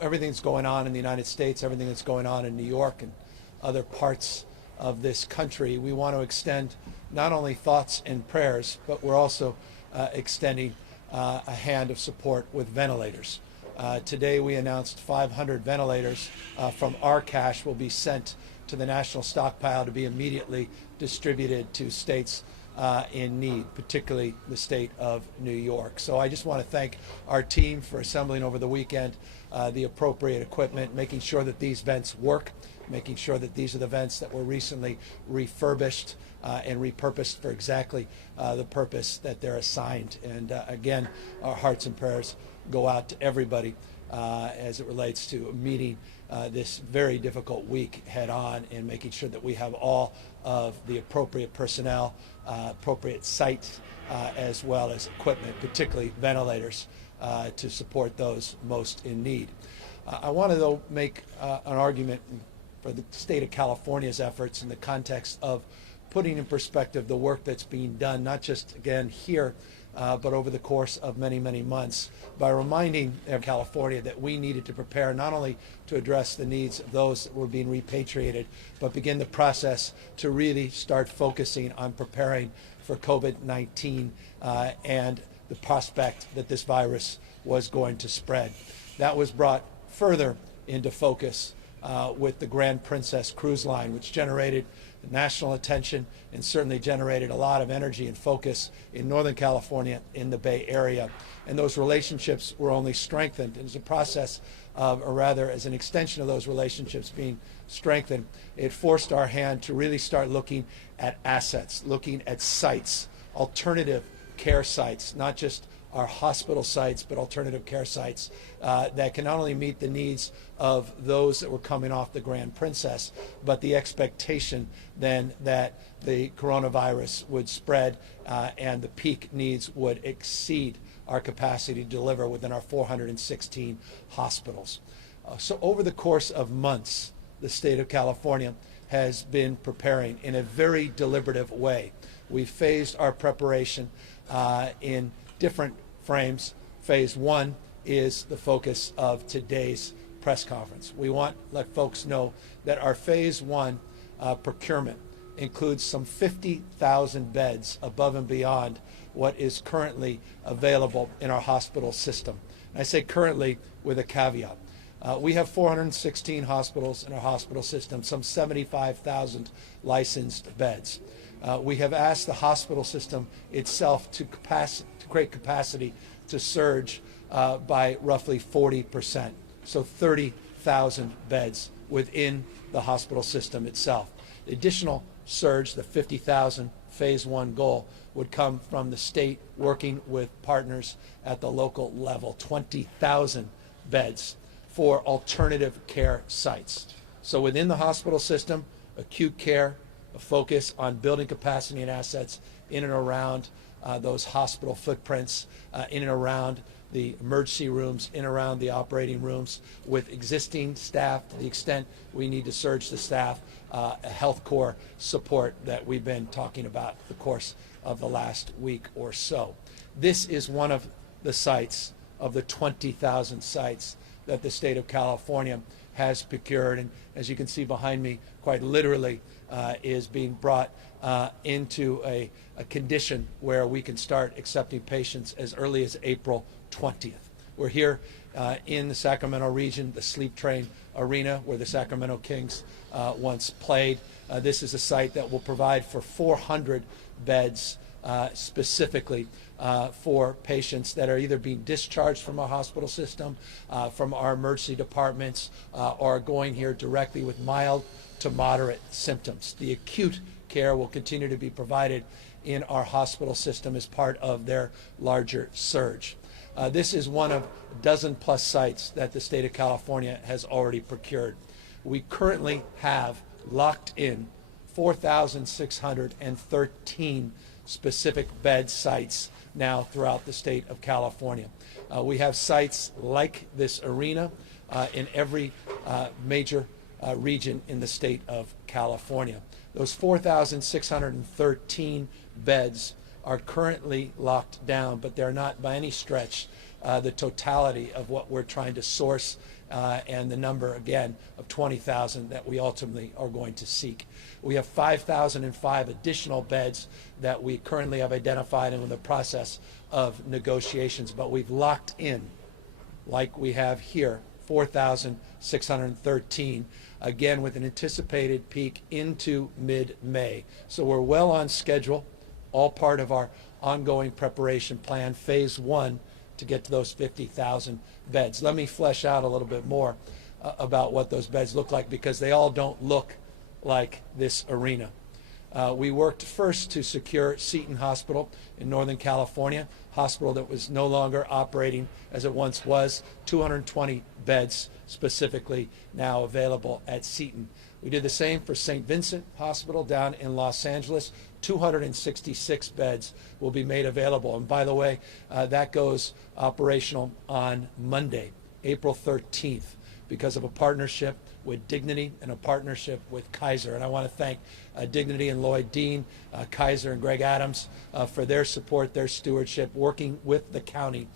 everything that's going on in the United States, everything that's going on in New York and other parts of this country, we want to extend not only thoughts and prayers, but we're also extending a hand of support with ventilators. Today we announced 500 ventilators from our cash will be sent to the national stockpile to be immediately distributed to states in need, particularly the state of New York. So I just want to thank our team for assembling over the weekend the appropriate equipment, making sure that these vents work, making sure that these are the vents that were recently refurbished and repurposed for exactly the purpose that they're assigned. And again, our hearts and prayers go out to everybody as it relates to meeting this very difficult week head on and making sure that we have all of the appropriate personnel, appropriate sites, as well as equipment, particularly ventilators, to support those most in need. I want to, though, make an argument for the state of California's efforts in the context of putting in perspective the work that's being done, not just, again, here, but over the course of many, many months, by reminding California that we needed to prepare not only to address the needs of those that were being repatriated, but begin the process to really start focusing on preparing for COVID-19 and the prospect that this virus was going to spread. That was brought further into focus with the Grand Princess Cruise Line, which generated national attention and certainly generated a lot of energy and focus in Northern California, in the Bay Area. And those relationships were only strengthened. And as a process of, or rather as an extension of those relationships being strengthened, it forced our hand to really start looking at assets, looking at sites, alternative care sites, not just our hospital sites, but alternative care sites that can not only meet the needs of those that were coming off the Grand Princess, but the expectation then that the coronavirus would spread and the peak needs would exceed our capacity to deliver within our 416 hospitals. So over the course of months, the state of California has been preparing in a very deliberative way. We've phased our preparation in different frames. Phase one is the focus of today's press conference. We want to let folks know that our phase one procurement includes some 50,000 beds above and beyond what is currently available in our hospital system. And I say currently with a caveat. We have 416 hospitals in our hospital system, some 75,000 licensed beds. We have asked the hospital system itself to create capacity to surge by roughly 40%, so 30,000 beds within the hospital system itself. The additional surge, the 50,000 phase one goal, would come from the state working with partners at the local level, 20,000 beds for alternative care sites. So within the hospital system, acute care, a focus on building capacity and assets in and around those hospital footprints, in and around the emergency rooms, in and around the operating rooms, with existing staff to the extent we need to surge the staff, a health corps support that we've been talking about the course of the last week or so. This is one of the sites of the 20,000 sites that the state of California has procured, and as you can see behind me, quite literally is being brought into a condition where we can start accepting patients as early as April 20th. We're here in the Sacramento region, the Sleep Train Arena, where the Sacramento Kings once played. This is a site that will provide for 400 beds specifically for patients that are either being discharged from our hospital system, from our emergency departments, or going here directly with mild to moderate symptoms. The acute care will continue to be provided in our hospital system as part of their larger surge. This is one of a dozen plus sites that the state of California has already procured. We currently have locked in 4,613 specific bed sites now throughout the state of California. We have sites like this arena in every major region in the state of California. Those 4,613 beds are currently locked down, but they're not by any stretch the totality of what we're trying to source and the number, again, of 20,000 that we ultimately are going to seek. We have 5,005 additional beds that we currently have identified and in the process of negotiations, but we've locked in, like we have here, 4,613, again with an anticipated peak into mid-May. So we're well on schedule, all part of our ongoing preparation plan, phase one, to get to those 50,000 beds. Let me flesh out a little bit more about what those beds look like, because they all don't look like this arena. We worked first to secure Seton Hospital in Northern California, hospital that was no longer operating as it once was, 220 beds specifically now available at Seton. We did the same for St. Vincent Hospital down in Los Angeles. 266 beds will be made available. And by the way, that goes operational on Monday, April 13th, because of a partnership with Dignity and a partnership with Kaiser. And I want to thank Dignity and Lloyd Dean, Kaiser and Greg Adams for their support, their stewardship, working with the county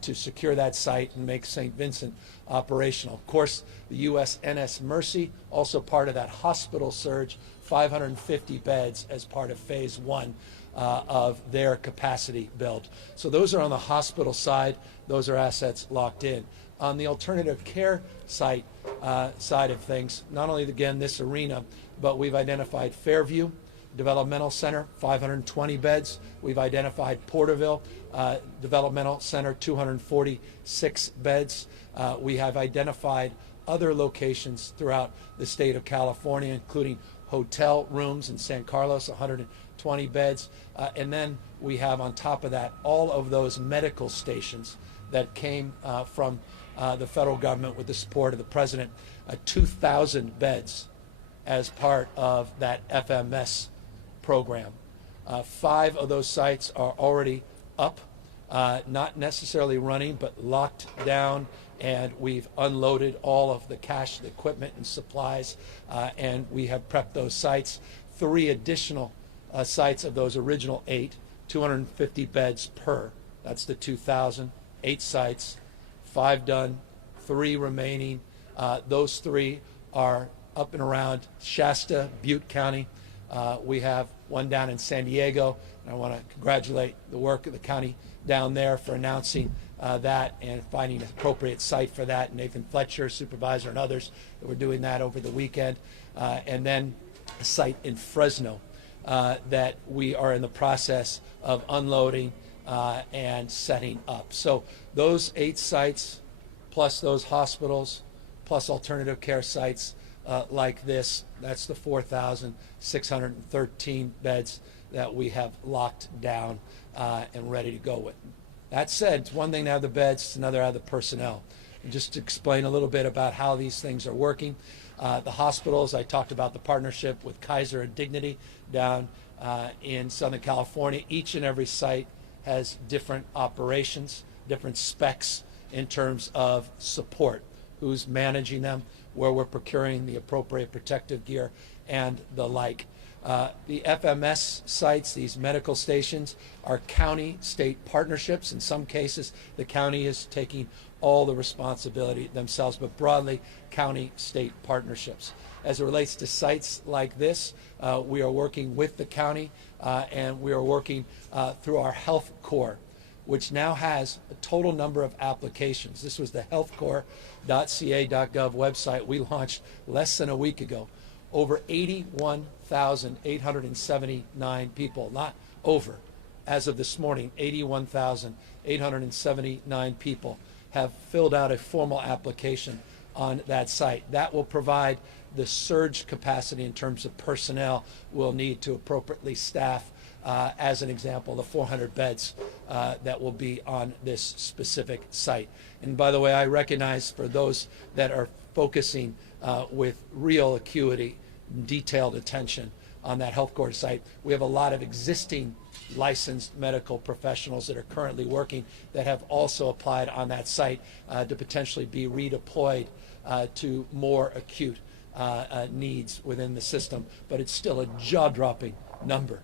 to secure that site and make St. Vincent operational. Of course, the USNS Mercy, also part of that hospital surge, 550 beds as part of phase one of their capacity build. So those are on the hospital side. Those are assets locked in. On the alternative care site side of things, not only again this arena, but we've identified Fairview Developmental Center, 520 beds. We've identified Porterville Developmental Center, 246 beds. We have identified other locations throughout the state of California, including hotel rooms in San Carlos, 120 beds. And then we have on top of that all of those medical stations that came from the federal government with the support of the president, 2,000 beds as part of that FMS program. 5 of those sites are already up, not necessarily running, but locked down, and we've unloaded all of the cash, the equipment, and supplies, and we have prepped those sites. 3 additional sites of those original 8, 250 beds per. That's the 2,000. 8 sites, 5 done, 3 remaining. Those 3 are up and around Shasta, Butte County. We have one down in San Diego, and I want to congratulate the work of the county down there for announcing that and finding an appropriate site for that. Nathan Fletcher, supervisor, and others that were doing that over the weekend. And then a site in Fresno that we are in the process of unloading and setting up. So those 8 sites, plus those hospitals, plus alternative care sites like this, that's the 4,613 beds that we have locked down and ready to go with. That said, it's one thing to have the beds, it's another to have the personnel. And just to explain a little bit about how these things are working, the hospitals, I talked about the partnership with Kaiser and Dignity down in Southern California. Each and every site has different operations, different specs in terms of support, who's managing them, where we're procuring the appropriate protective gear, and the like. The FMS sites, these medical stations, are county-state partnerships. In some cases, the county is taking all the responsibility themselves, but broadly, county-state partnerships. As it relates to sites like this, we are working with the county, and we are working through our Health Corps, which now has a total number of applications. This was the healthcorps.ca.gov website we launched less than a week ago. Over 81,879 people, not over. As of this morning, 81,879 people have filled out a formal application on that site. That will provide the surge capacity in terms of personnel we'll need to appropriately staff, as an example, the 400 beds that will be on this specific site. And by the way, I recognize for those that are focusing with real acuity, detailed attention on that Health Corps site, we have a lot of existing licensed medical professionals that are currently working that have also applied on that site to potentially be redeployed to more acute needs within the system. But it's still a jaw-dropping number,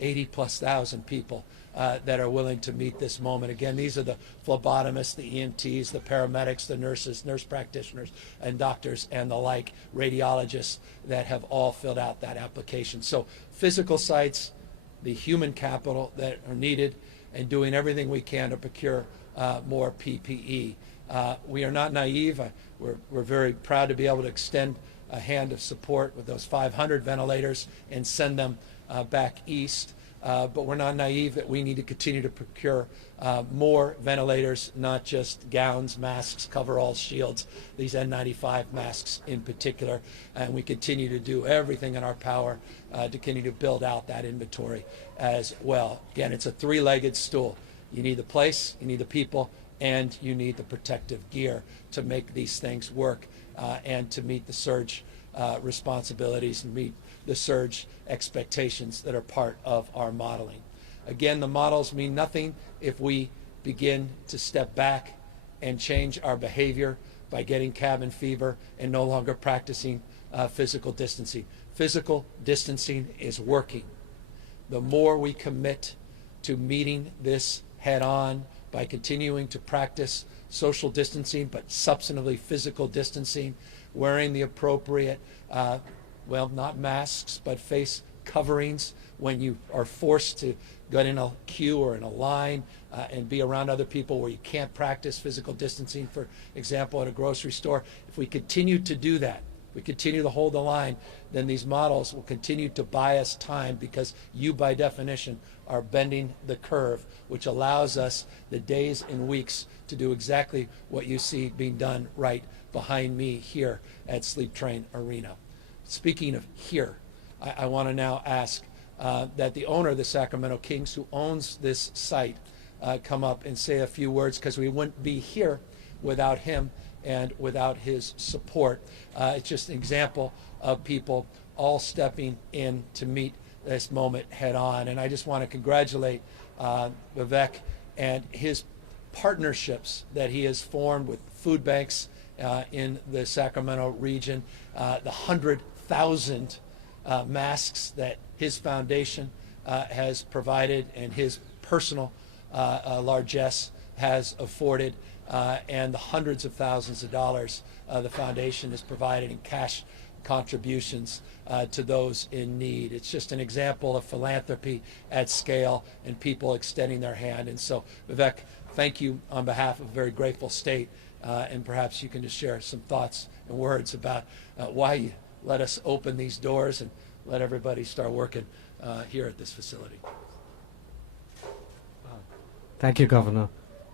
80+ thousand people that are willing to meet this moment. Again, these are the phlebotomists, the EMTs, the paramedics, the nurses, nurse practitioners, and doctors, and the like, radiologists that have all filled out that application. So physical sites, the human capital that are needed, and doing everything we can to procure more PPE. We are not naive. We're very proud to be able to extend a hand of support with those 500 ventilators and send them back east. But we're not naive that we need to continue to procure more ventilators, not just gowns, masks, coveralls, shields, these N95 masks in particular. And we continue to do everything in our power to continue to build out that inventory as well. Again, it's a three-legged stool. You need the place, you need the people, and you need the protective gear to make these things work and to meet the surge responsibilities and meet the surge expectations that are part of our modeling. Again, the models mean nothing if we begin to step back and change our behavior by getting cabin fever and no longer practicing physical distancing. Physical distancing is working. The more we commit to meeting this head on by continuing to practice social distancing, but substantively physical distancing, wearing the appropriate, well, not masks, but face coverings when you are forced to get in a queue or in a line and be around other people where you can't practice physical distancing, for example, at a grocery store. If we continue to do that, we continue to hold the line, then these models will continue to buy us time, because you, by definition, are bending the curve, which allows us the days and weeks to do exactly what you see being done right behind me here at Sleep Train Arena. Speaking of here, I want to now ask that the owner of the Sacramento Kings, who owns this site, come up and say a few words, because we wouldn't be here without him and without his support. It's just an example of people all stepping in to meet this moment head on. And I just want to congratulate Vivek and his partnerships that he has formed with food banks in the Sacramento region, the 100,000 masks that his foundation has provided and his personal largesse has afforded, and the hundreds of thousands of dollars the foundation has provided in cash contributions to those in need. It's just an example of philanthropy at scale and people extending their hand. And so, Vivek, thank you on behalf of a very grateful state, and perhaps you can just share some thoughts and words about why you let us open these doors and let everybody start working here at this facility. Thank you, Governor.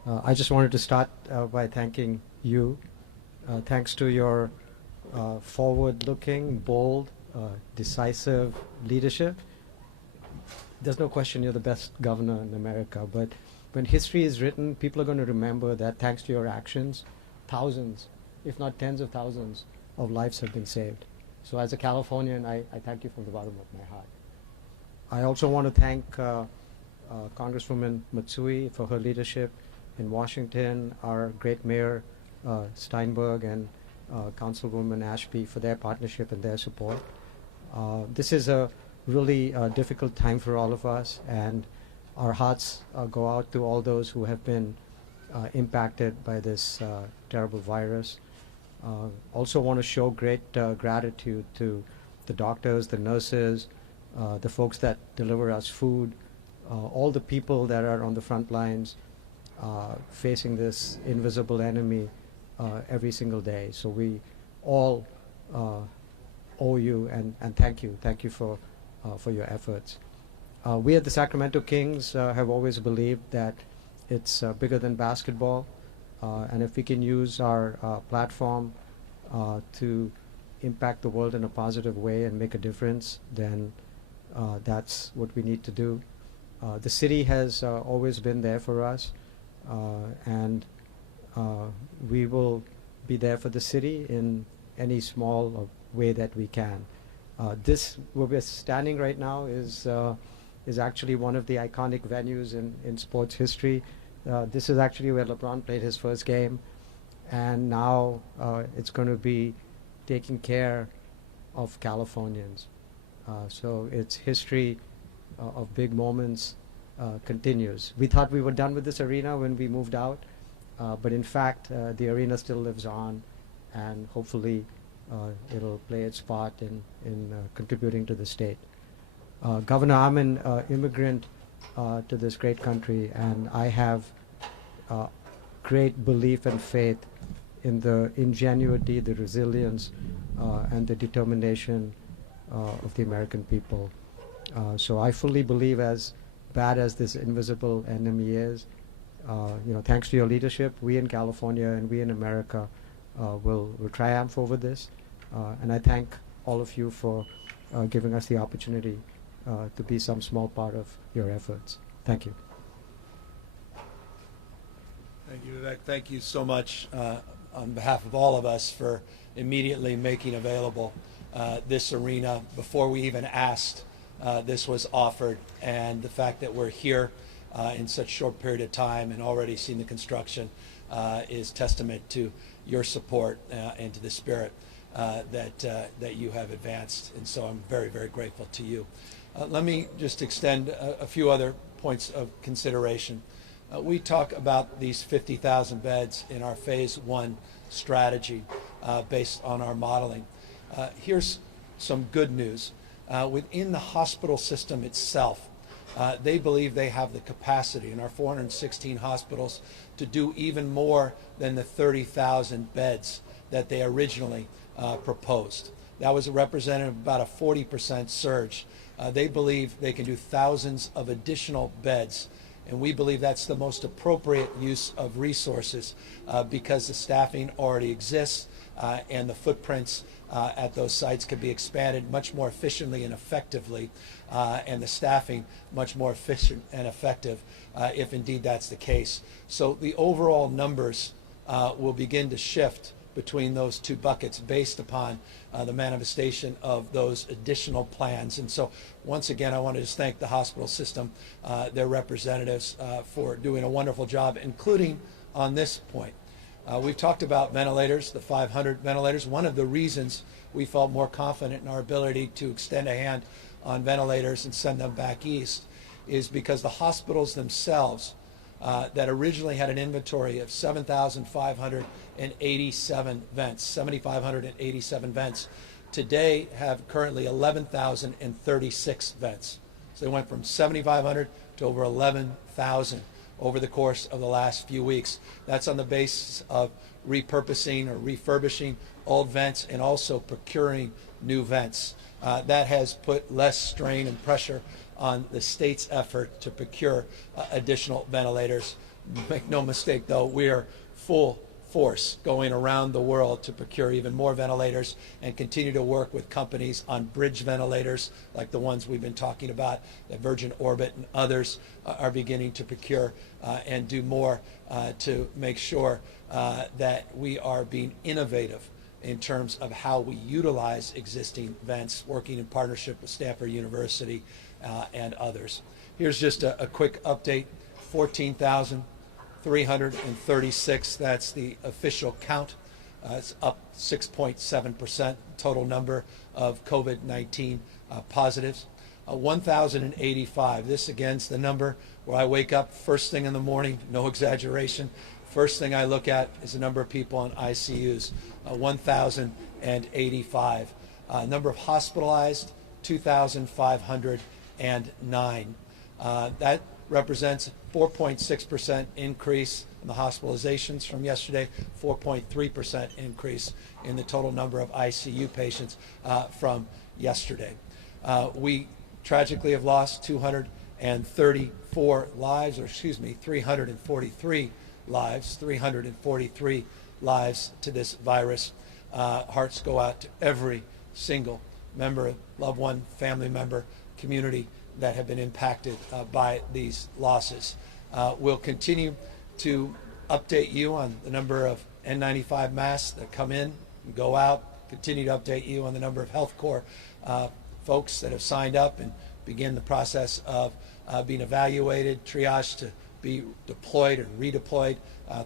I just wanted to start by thanking you. Thanks to your forward-looking, bold, decisive leadership. There's no question you're the best governor in America, but when history is written, people are going to remember that thanks to your actions, thousands, if not tens of thousands, of lives have been saved. So as a Californian, I thank you from the bottom of my heart. I also want to thank Congresswoman Matsui for her leadership in Washington, our great Mayor Steinberg, and Councilwoman Ashby for their partnership and their support. This is a really difficult time for all of us, and our hearts go out to all those who have been impacted by this terrible virus. Also want to show great gratitude to the doctors, the nurses, the folks that deliver us food, all the people that are on the front lines facing this invisible enemy every single day. So we all owe you and thank you. Thank you for your efforts. We at the Sacramento Kings have always believed that it's bigger than basketball, and if we can use our platform to impact the world in a positive way and make a difference, then that's what we need to do. The city has always been there for us, and we will be there for the city in any small way that we can. This where we're standing right now is actually one of the iconic venues in sports history. This is actually where LeBron played his first game, and now it's going to be taking care of Californians. So it's history of big moments continues. We thought we were done with this arena when we moved out, but in fact, the arena still lives on, and hopefully it'll play its part in contributing to the state. Governor, I'm an immigrant to this great country, and I have great belief and faith in the ingenuity, the resilience, and the determination of the American people. So I fully believe, as bad as this invisible enemy is, thanks to your leadership, we in California and we in America will triumph over this. And I thank all of you for giving us the opportunity to be some small part of your efforts. Thank you. Thank you, Vivek. Thank you so much on behalf of all of us for immediately making available this arena before we even asked. This was offered, and the fact that we're here in such a short period of time and already seen the construction is testament to your support and to the spirit that you have advanced. And so I'm very, very grateful to you. Let me just extend a few other points of consideration. We talk about these 50,000 beds in our phase 1 strategy based on our modeling. Here's some good news. Within the hospital system itself, they believe they have the capacity in our 416 hospitals to do even more than the 30,000 beds that they originally proposed. That was represented about a 40% surge. They believe they can do thousands of additional beds, and we believe that's the most appropriate use of resources because the staffing already exists and the footprints at those sites can be expanded much more efficiently and effectively, and the staffing much more efficient and effective if indeed that's the case. So the overall numbers will begin to shift between those two buckets based upon the manifestation of those additional plans. And so once again, I want to just thank the hospital system, their representatives for doing a wonderful job, including on this point. We've talked about ventilators, the 500 ventilators. One of the reasons we felt more confident in our ability to extend a hand on ventilators and send them back east is because the hospitals themselves that originally had an inventory of 7,587 vents, 7,587 vents, today have currently 11,036 vents. So they went from 7,500 to over 11,000 over the course of the last few weeks. That's on the basis of repurposing or refurbishing old vents and also procuring new vents. That has put less strain and pressure on the state's effort to procure additional ventilators. Make no mistake, though, we are full force going around the world to procure even more ventilators and continue to work with companies on bridge ventilators like the ones we've been talking about, that Virgin Orbit and others are beginning to procure and do more to make sure that we are being innovative in terms of how we utilize existing vents, working in partnership with Stanford University and others. Here's just a quick update. 14,336, that's the official count. It's up 6.7% total number of COVID-19 positives. 1,085, this again is the number where I wake up first thing in the morning, no exaggeration. First thing I look at is the number of people in ICUs, 1,085. Number of hospitalized, 2,509. That represents 4.6% increase in the hospitalizations from yesterday, 4.3% increase in the total number of ICU patients from yesterday. We tragically have lost 234 lives, or excuse me, 343 lives to this virus. Hearts go out to every single member, loved one, family member, community that have been impacted by these losses. We'll continue to update you on the number of N95 masks that come in and go out, continue to update you on the number of health corps folks that have signed up and begin the process of being evaluated, triaged to be deployed and redeployed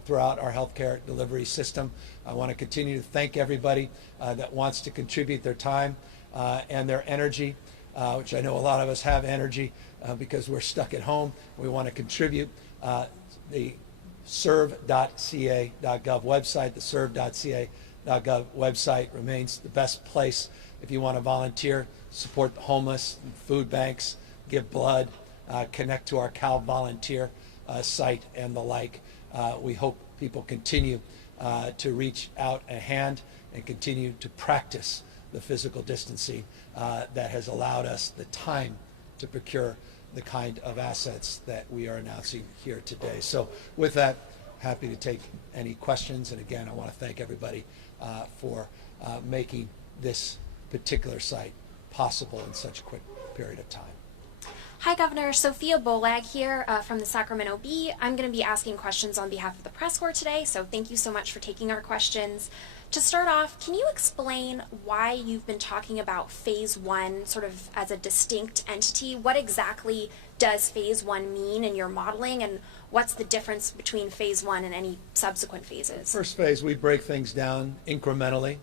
throughout our healthcare delivery system. I want to continue to thank everybody that wants to contribute their time and their energy which I know a lot of us have energy because we're stuck at home. We want to contribute. The serve.ca.gov website, the serve.ca.gov website remains the best place if you want to volunteer, support the homeless, food banks, give blood, connect to our Cal Volunteer site and the like. We hope people continue to reach out a hand and continue to practice the physical distancing that has allowed us the time to procure the kind of assets that we are announcing here today. So with that, happy to take any questions. And again, I want to thank everybody for making this particular site possible in such a quick period of time. Hi, Governor. Sophia Bolag here from the Sacramento Bee. I'm going to be asking questions on behalf of the press corps today, so thank you so much for taking our questions. To start off, can you explain why you've been talking about phase one sort of as a distinct entity? What exactly does phase one mean in your modeling, and what's the difference between phase one and any subsequent phases? First phase, we break things down incrementally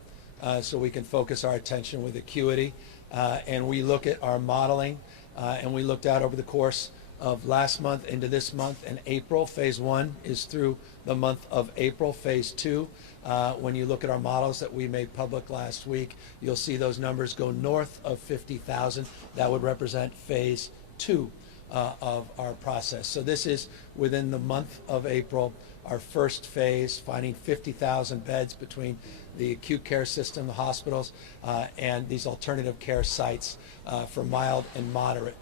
so we can focus our attention with acuity, and we look at our modeling, and we looked out over the course of last month into this month and April. Phase one is through the month of April. Phase two, when you look at our models that we made public last week, you'll see those numbers go north of 50,000. That would represent phase two of our process. So this is within the month of April, our first phase, finding 50,000 beds between the acute care system, the hospitals, and these alternative care sites for mild and moderate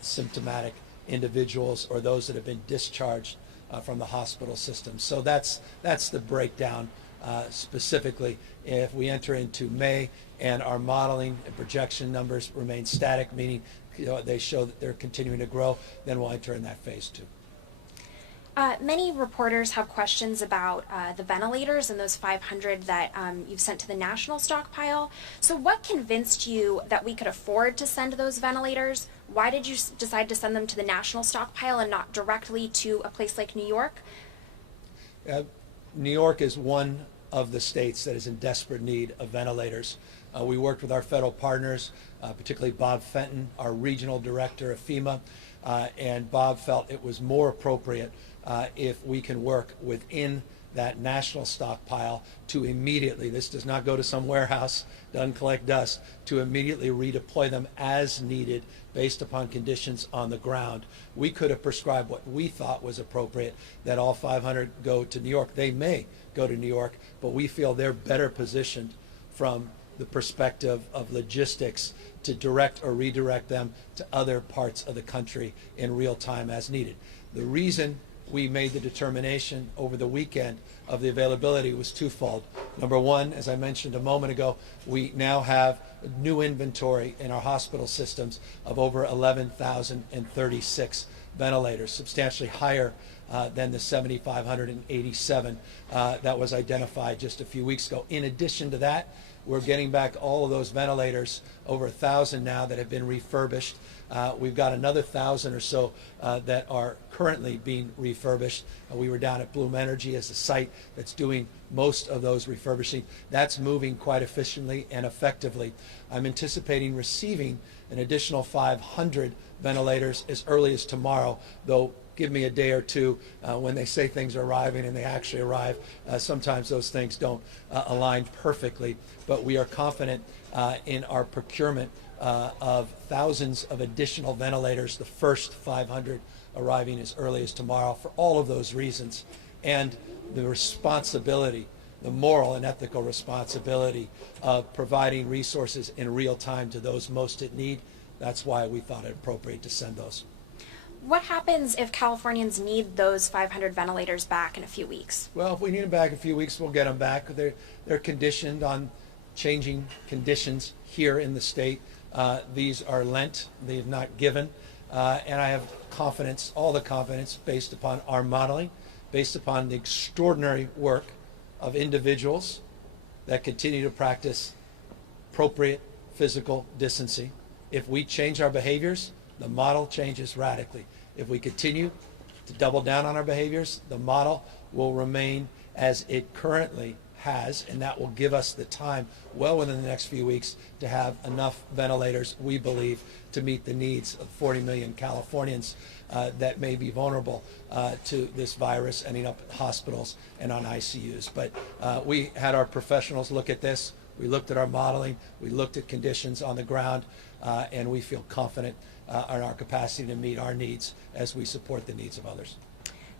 symptomatic individuals or those that have been discharged from the hospital system. So that's the breakdown specifically. If we enter into May and our modeling and projection numbers remain static, meaning they show that they're continuing to grow, then we'll enter in that phase two. Many reporters have questions about the ventilators and those 500 that you've sent to the national stockpile. So what convinced you that we could afford to send those ventilators? Why did you decide to send them to the national stockpile and not directly to a place like New York? New York is one of the states that is in desperate need of ventilators. We worked with our federal partners, particularly Bob Fenton, our regional director of FEMA, and Bob felt it was more appropriate if we can work within that national stockpile to immediately, this does not go to some warehouse, doesn't collect dust, to immediately redeploy them as needed based upon conditions on the ground. We could have prescribed what we thought was appropriate, that all 500 go to New York. They may go to New York, but we feel they're better positioned from the perspective of logistics to direct or redirect them to other parts of the country in real time as needed. The reason we made the determination over the weekend of the availability was twofold. Number one, as I mentioned a moment ago, we now have new inventory in our hospital systems of over 11,036 ventilators, substantially higher than the 7,587 that was identified just a few weeks ago. In addition to that, we're getting back all of those ventilators, over 1,000 now that have been refurbished. We've got another 1,000 or so that are currently being refurbished. We were down at Bloom Energy as the site that's doing most of those refurbishing. That's moving quite efficiently and effectively. I'm anticipating receiving an additional 500 ventilators as early as tomorrow, though give me a day or two. When they say things are arriving and they actually arrive, sometimes those things don't align perfectly. But we are confident in our procurement of thousands of additional ventilators, the first 500 arriving as early as tomorrow for all of those reasons. And the responsibility, the moral and ethical responsibility of providing resources in real time to those most in need. That's why we thought it appropriate to send those. What happens if Californians need those 500 ventilators back in a few weeks? Well, if we need them back in a few weeks, we'll get them back. They're conditioned on changing conditions here in the state. These are lent, they have not given. And I have confidence, all the confidence, based upon our modeling, based upon the extraordinary work of individuals that continue to practice appropriate physical distancing. If we change our behaviors, the model changes radically. If we continue to double down on our behaviors, the model will remain as it currently has, and that will give us the time well within the next few weeks to have enough ventilators, we believe, to meet the needs of 40 million Californians that may be vulnerable to this virus, ending up in hospitals and on ICUs. But we had our professionals look at this. We looked at our modeling. We looked at conditions on the ground, and we feel confident in our capacity to meet our needs as we support the needs of others.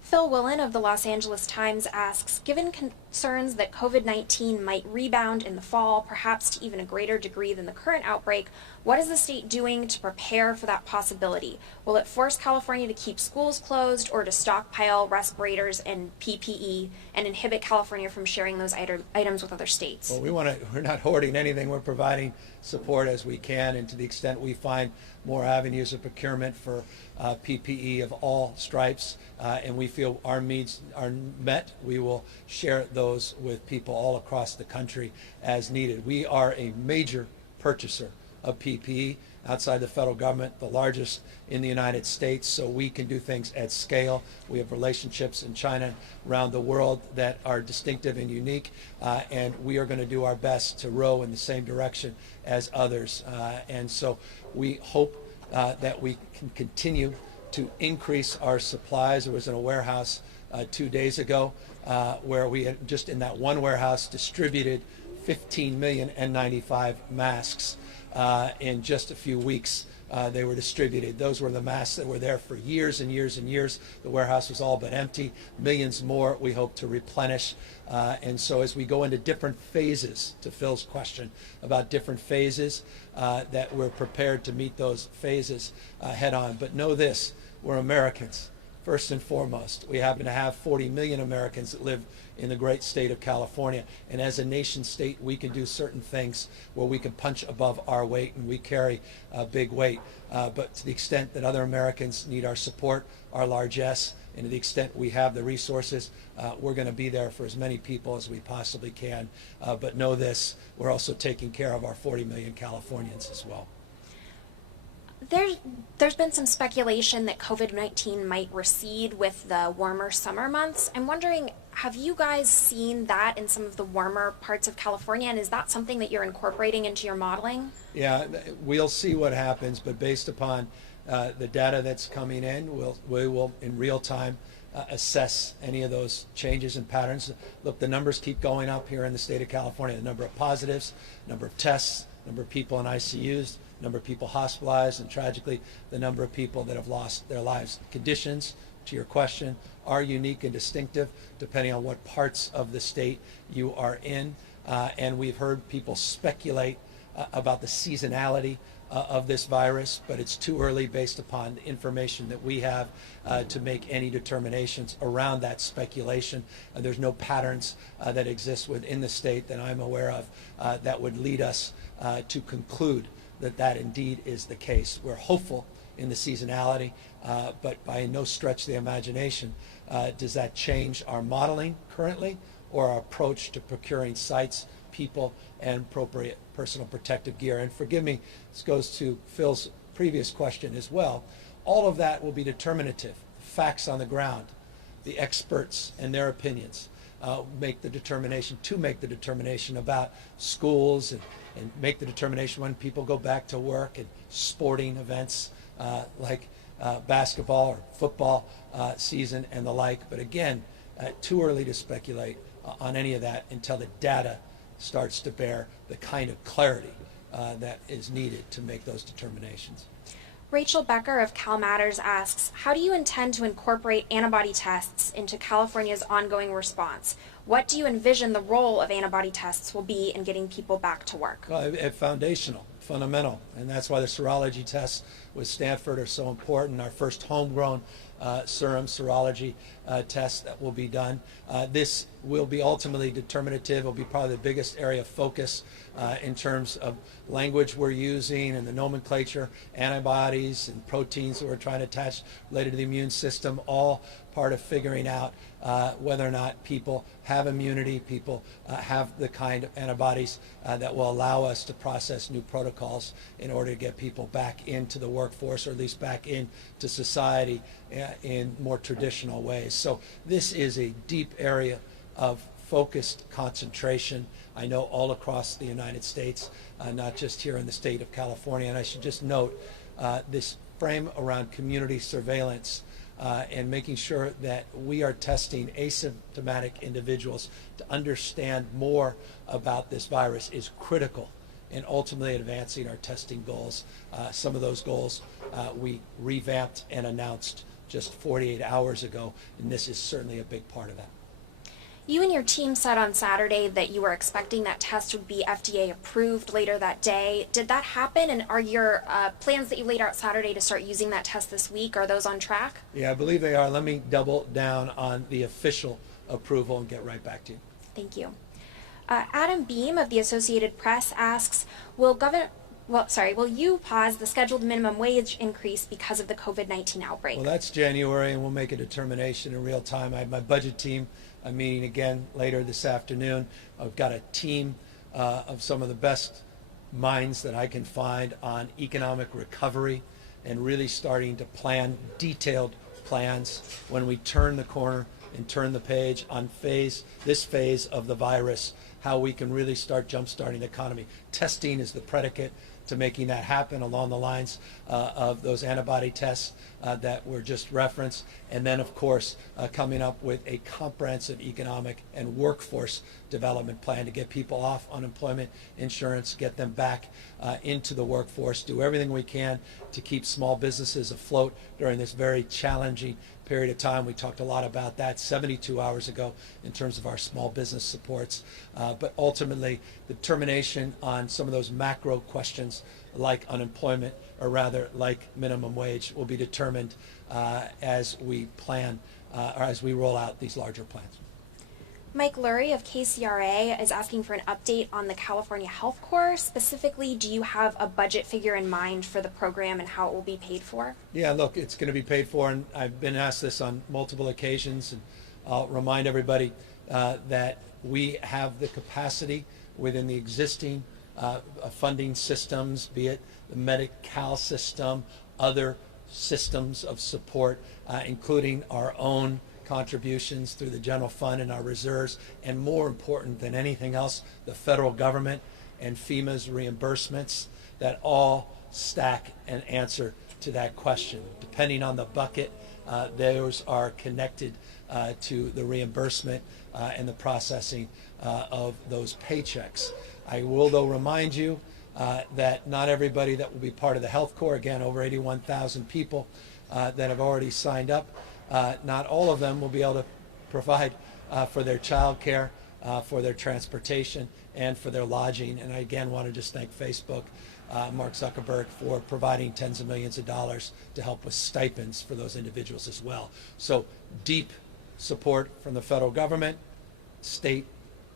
Phil Willen of the Los Angeles Times asks, given concerns that COVID-19 might rebound in the fall, perhaps to even a greater degree than the current outbreak, what is the state doing to prepare for that possibility? Will it force California to keep schools closed or to stockpile respirators and PPE and inhibit California from sharing those items with other states? Well, we're not hoarding anything. We're providing support as we can, and to the extent we find more avenues of procurement for PPE of all stripes, and we feel our needs are met, we will share those with people all across the country as needed. We are a major purchaser of PPE outside the federal government, the largest in the United States, so we can do things at scale. We have relationships in China, around the world, that are distinctive and unique, and we are going to do our best to row in the same direction as others. And so we hope that we can continue to increase our supplies. I was in a warehouse 2 days ago where we had just in that one warehouse distributed 15 million N95 masks in just a few weeks. They were distributed. Those were the masks that were there for years and years and years. The warehouse was all but empty. Millions more we hope to replenish. And so as we go into different phases, to Phil's question about different phases, that we're prepared to meet those phases head on. But know this, we're Americans. First and foremost, we happen to have 40 million Americans that live in the great state of California. And as a nation state, we can do certain things where we can punch above our weight, and we carry a big weight. But to the extent that other Americans need our support, our largesse, and to the extent we have the resources, we're going to be there for as many people as we possibly can. But know this, we're also taking care of our 40 million Californians as well. There's been some speculation that COVID-19 might recede with the warmer summer months. I'm wondering, have you guys seen that in some of the warmer parts of California, and is that something that you're incorporating into your modeling? Yeah, we'll see what happens, but based upon the data that's coming in, we will in real time assess any of those changes and patterns. Look, the numbers keep going up here in the state of California. The number of positives, number of tests, number of people in ICUs, number of people hospitalized, and tragically the number of people that have lost their lives. Conditions, to your question, are unique and distinctive depending on what parts of the state you are in. And we've heard people speculate about the seasonality of this virus, but it's too early based upon the information that we have to make any determinations around that speculation. There's no patterns that exist within the state that I'm aware of that would lead us to conclude that indeed is the case. We're hopeful in the seasonality, but by no stretch of the imagination does that change our modeling currently or our approach to procuring sites, people, and appropriate personal protective gear. And forgive me, this goes to Phil's previous question as well. All of that will be determinative. Facts on the ground, the experts and their opinions make the determination about schools and make the determination when people go back to work and sporting events like basketball or football season and the like. But again, too early to speculate on any of that until the data starts to bear the kind of clarity that is needed to make those determinations. Rachel Becker of Cal Matters asks, how do you intend to incorporate antibody tests into California's ongoing response? What do you envision the role of antibody tests will be in getting people back to work? Well, foundational, fundamental, and that's why the serology tests with Stanford are so important. Our first homegrown serum serology test that will be done. This will be ultimately determinative. It will be probably the biggest area of focus in terms of language we're using and the nomenclature, antibodies and proteins that we're trying to attach related to the immune system, all part of figuring out whether or not people have immunity, people have the kind of antibodies that will allow us to process new protocols in order to get people back into the workforce, or at least back into society in more traditional ways. So this is a deep area of focused concentration. I know all across the United States, not just here in the state of California. And I should just note this frame around community surveillance and making sure that we are testing asymptomatic individuals to understand more about this virus is critical in ultimately advancing our testing goals. Some of those goals we revamped and announced just 48 hours ago, and this is certainly a big part of that. You and your team said on Saturday that you were expecting that test would be FDA approved later that day. Did that happen? And are your plans that you laid out Saturday to start using that test this week, are those on track? Yeah, I believe they are. Let me double down on the official approval and get right back to you. Thank you. Adam Beam of the Associated Press asks, will you pause the scheduled minimum wage increase because of the COVID-19 outbreak? Well, that's January, and we'll make a determination in real time. I have my budget team meeting again later this afternoon. I've got a team of some of the best minds that I can find on economic recovery and really starting to plan detailed plans when we turn the corner and turn the page on this phase of the virus, how we can really start jump-starting the economy. Testing is the predicate to making that happen along the lines of those antibody tests that were just referenced. And then, of course, coming up with a comprehensive economic and workforce development plan to get people off unemployment insurance, get them back into the workforce, do everything we can to keep small businesses afloat during this very challenging period of time. We talked a lot about that 72 hours ago in terms of our small business supports. But ultimately, the determination on some of those macro questions like unemployment, or rather like minimum wage, will be determined as we plan or as we roll out these larger plans. Mike Lurie of KCRA is asking for an update on the California Health Corps. Specifically, do you have a budget figure in mind for the program and how it will be paid for? Yeah, look, it's going to be paid for, and I've been asked this on multiple occasions, and I'll remind everybody that we have the capacity within the existing funding systems, be it the Medi-Cal system, other systems of support, including our own contributions through the general fund and our reserves, and more important than anything else, the federal government and FEMA's reimbursements that all stack and answer to that question. Depending on the bucket, those are connected to the reimbursement and the processing of those paychecks. I will, though, remind you that not everybody that will be part of the Health Corps, again, over 81,000 people that have already signed up, not all of them will be able to provide for their child care, for their transportation, and for their lodging. And I again want to just thank Facebook, Mark Zuckerberg, for providing tens of millions of dollars to help with stipends for those individuals as well. So deep support from the federal government, state,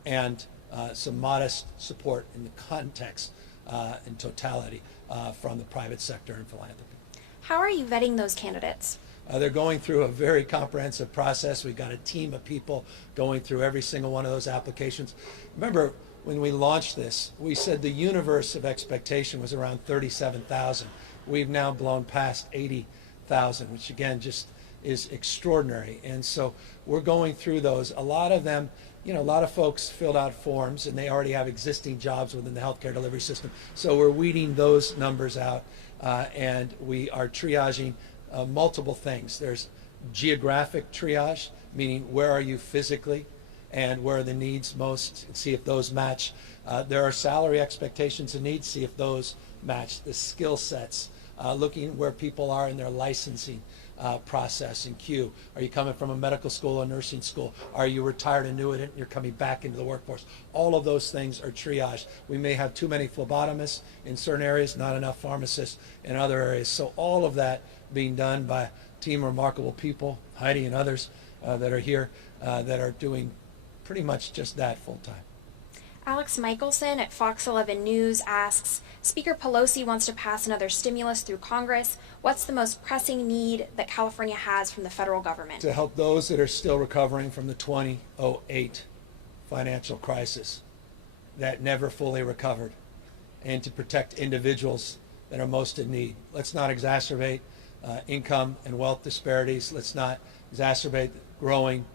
and some modest support in the context in totality from the private sector and philanthropy. How are you vetting those candidates? They're going through a very comprehensive process. We've got a team of people going through every single one of those applications. Remember, when we launched this, we said the universe of expectation was around 37,000. We've now blown past 80,000, which again just is extraordinary. And so we're going through those. A lot of them, you know, a lot of folks filled out forms and they already have existing jobs within the healthcare delivery system. So we're weeding those numbers out and we are triaging multiple things. There's geographic triage, meaning where are you physically and where are the needs most, and see if those match. There are salary expectations and needs, see if those match. The skill sets, looking where people are in their licensing process and queue. Are you coming from a medical school or nursing school? Are you retired annuitant and you're coming back into the workforce? All of those things are triaged. We may have too many phlebotomists in certain areas, not enough pharmacists in other areas. So all of that being done by a team of remarkable people, Heidi and others that are here that are doing pretty much just that full time. Alex Michelson at Fox 11 News asks, Speaker Pelosi wants to pass another stimulus through Congress. What's the most pressing need that California has from the federal government? To help those that are still recovering from the 2008 financial crisis that never fully recovered, and to protect individuals that are most in need. Let's not exacerbate income and wealth disparities. Let's not exacerbate growing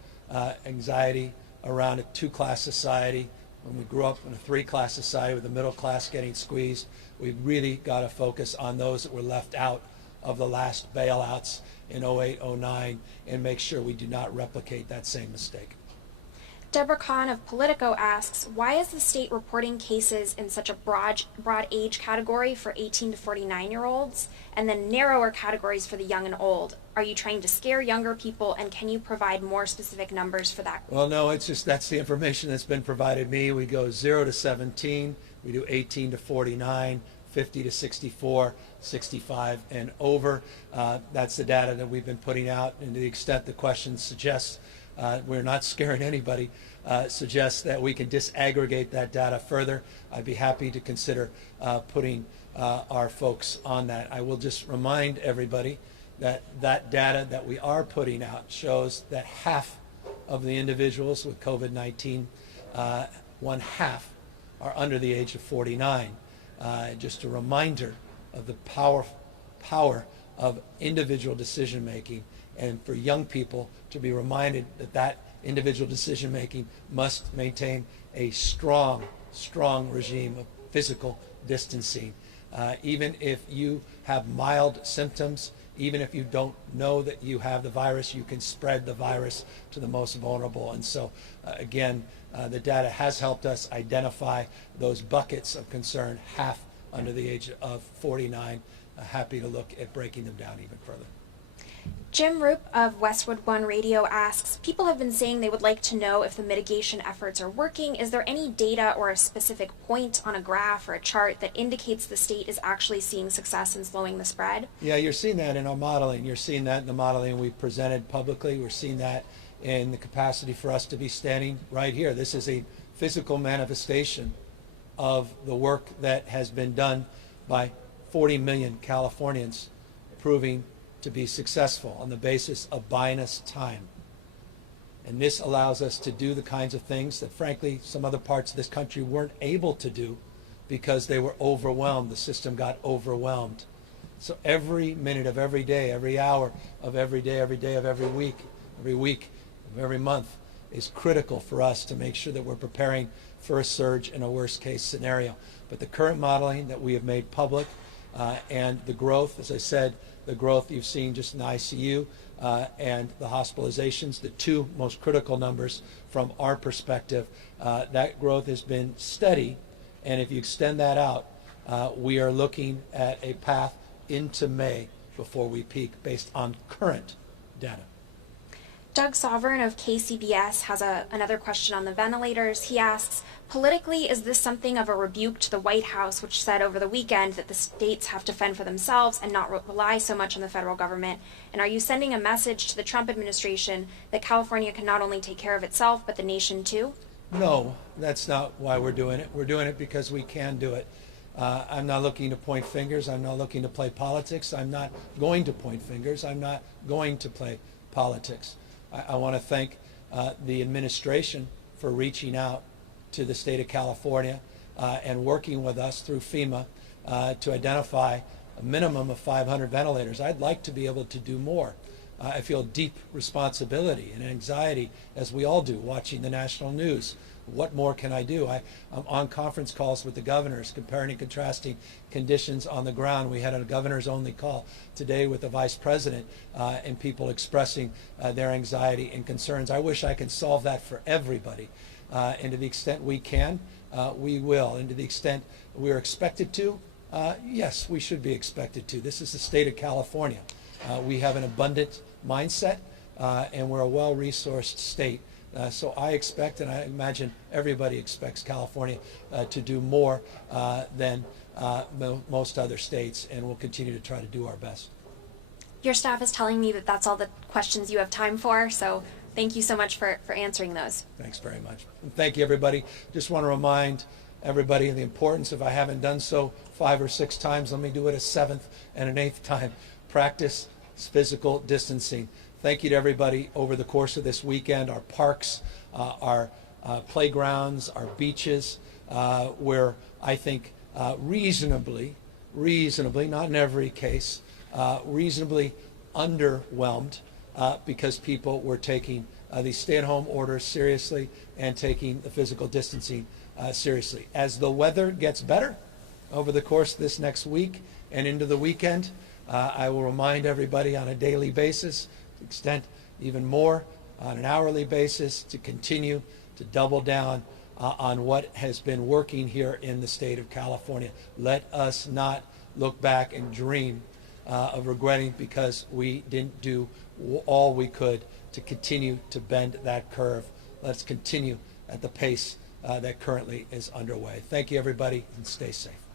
anxiety around a two-class society. When we grew up in a three-class society with the middle class getting squeezed, we've really got to focus on those that were left out of the last bailouts in 08, 09, and make sure we do not replicate that same mistake. Deborah Kahn of Politico asks, why is the state reporting cases in such a broad age category for 18 to 49-year-olds and then narrower categories for the young and old? Are you trying to scare younger people, and can you provide more specific numbers for that? Well, no, it's just that's the information that's been provided me. We go 0 to 17, we do 18 to 49, 50 to 64, 65 and over. That's the data that we've been putting out, and to the extent the question suggests we're not scaring anybody, suggests that we can disaggregate that data further, I'd be happy to consider putting our folks on that. I will just remind everybody that that data that we are putting out shows that half of the individuals with COVID-19, one half, are under the age of 49. Just a reminder of the power of individual decision making, and for young people to be reminded that that individual decision making must maintain a strong regime of physical distancing. Even if you have mild symptoms, even if you don't know that you have the virus, you can spread the virus to the most vulnerable. And so, again, the data has helped us identify those buckets of concern, half under the age of 49. Happy to look at breaking them down even further. Jim Roop of Westwood One Radio asks, people have been saying they would like to know if the mitigation efforts are working. Is there any data or a specific point on a graph or a chart that indicates the state is actually seeing success in slowing the spread? Yeah, you're seeing that in our modeling. You're seeing that in the modeling we've presented publicly. We're seeing that in the capacity for us to be standing right here. This is a physical manifestation of the work that has been done by 40 million Californians, proving to be successful on the basis of buying us time. And this allows us to do the kinds of things that, frankly, some other parts of this country weren't able to do because they were overwhelmed. The system got overwhelmed. So every minute of every day, every hour of every day of every week of every month is critical for us to make sure that we're preparing for a surge in a worst case scenario. But the current modeling that we have made public and the growth, as I said, the growth you've seen just in ICU and the hospitalizations, the two most critical numbers from our perspective, that growth has been steady. And if you extend that out, we are looking at a path into May before we peak based on current data. Doug Sovereign of KCBS has another question on the ventilators. He asks, politically, is this something of a rebuke to the White House, which said over the weekend that the states have to fend for themselves and not rely so much on the federal government? And are you sending a message to the Trump administration that California can not only take care of itself, but the nation too? No, that's not why we're doing it. We're doing it because we can do it. I'm not looking to point fingers. I'm not looking to play politics. I'm not going to point fingers. I'm not going to play politics. I want to thank the administration for reaching out to the state of California and working with us through FEMA to identify a minimum of 500 ventilators. I'd like to be able to do more. I feel deep responsibility and anxiety, as we all do, watching the national news. What more can I do? I'm on conference calls with the governors, comparing and contrasting conditions on the ground. We had a governor's only call today with the vice president and people expressing their anxiety and concerns. I wish I could solve that for everybody. And to the extent we can, we will. And to the extent we're expected to, yes, we should be expected to. This is the state of California. We have an abundant mindset, and we're a well-resourced state. So I expect, and I imagine everybody expects California to do more than most other states, and we'll continue to try to do our best. Your staff is telling me that that's all the questions you have time for, so thank you so much for answering those. Thanks very much. And thank you, everybody. Just want to remind everybody of the importance, if I haven't done so 5 or 6 times, let me do it a 7th and an 8th time. Practice physical distancing. Thank you to everybody over the course of this weekend. Our parks, our playgrounds, our beaches, where I think reasonably, not in every case, reasonably underwhelmed because people were taking these stay-at-home orders seriously and taking the physical distancing seriously. As the weather gets better over the course of this next week and into the weekend, I will remind everybody on a daily basis, to the extent even more on an hourly basis, to continue to double down on what has been working here in the state of California. Let us not look back and dream of regretting because we didn't do all we could to continue to bend that curve. Let's continue at the pace that currently is underway. Thank you, everybody, and stay safe.